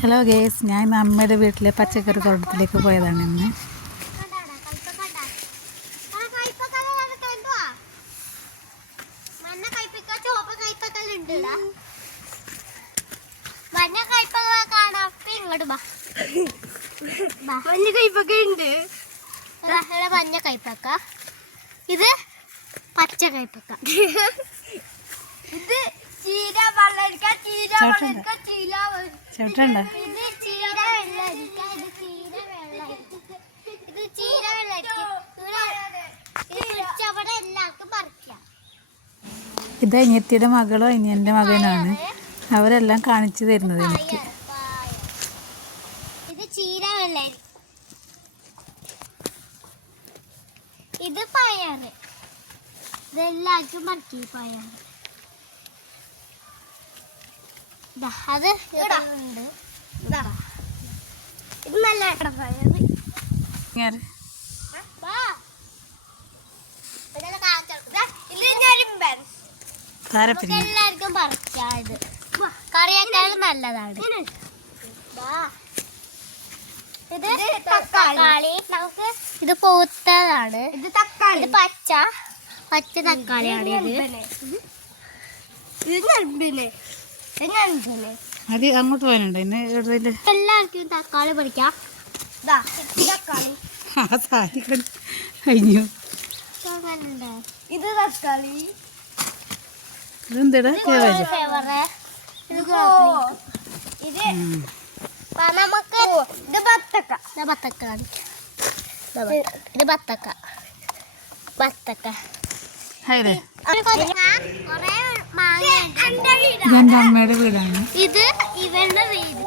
Hello guys, ഞാൻ ഇന്ന് അമ്മയുടെ വീട്ടിലെ പച്ചക്കറി തോട്ടത്തിലേക്ക് പോയതാണ് ഇന്ന്. മഞ്ഞ കൈപ്പക്ക, ഇത് പച്ച കൈപ്പക്ക, ഇത് ചീര വെള്ളരിക്ക, ചീര വെള്ളരിക്ക, ചേട്ടണ്ട ഇത് ചീര വെള്ളരിക്ക, ഇത് ചീര വെള്ളരിക്ക, ഇത് ചീര വെള്ളരിക്ക. ഇവിടെ എല്ലാവർക്കും പറിക്കാം. ഇത് അനിയത്തിയുടെ മകളോ അനിയൻ്റെ മകനാണ്. അവരെല്ലാം കാണിച്ചു തരുന്നത് എനിക്ക്. ഇത് ചീര വെള്ളരി, ഇത് പയറ്, ഇതെല്ലാവർക്കും പറിക്കും. പയറ് അത് ഉണ്ട്. ഇത് നല്ല എല്ലാവർക്കും പറിക്കാം. ഇത് കറിയാക്കാനും നല്ലതാണ്. ഇത് തക്കാളി, നമുക്ക് ഇത് പൂത്തതാണ്. ഇത് തക്കാളി, ഇത് പച്ച തക്കാളിയാണ്. അത് അങ്ങോട്ട് പോയാലുണ്ടോ ഇന്ന്? എല്ലാവർക്കും തക്കാളി പറിക്കാം. കഴിഞ്ഞു. ഇത് തക്കാളി, ഇതെന്താ കേബേജ്? ഇത് നമുക്ക് ഇത് ബത്തക്ക, ഇത് ബത്തക്ക. ഇതെന്റെ അമ്മയുടെ വീടാണ്. ഇത് ഇവന്റെ വീട്.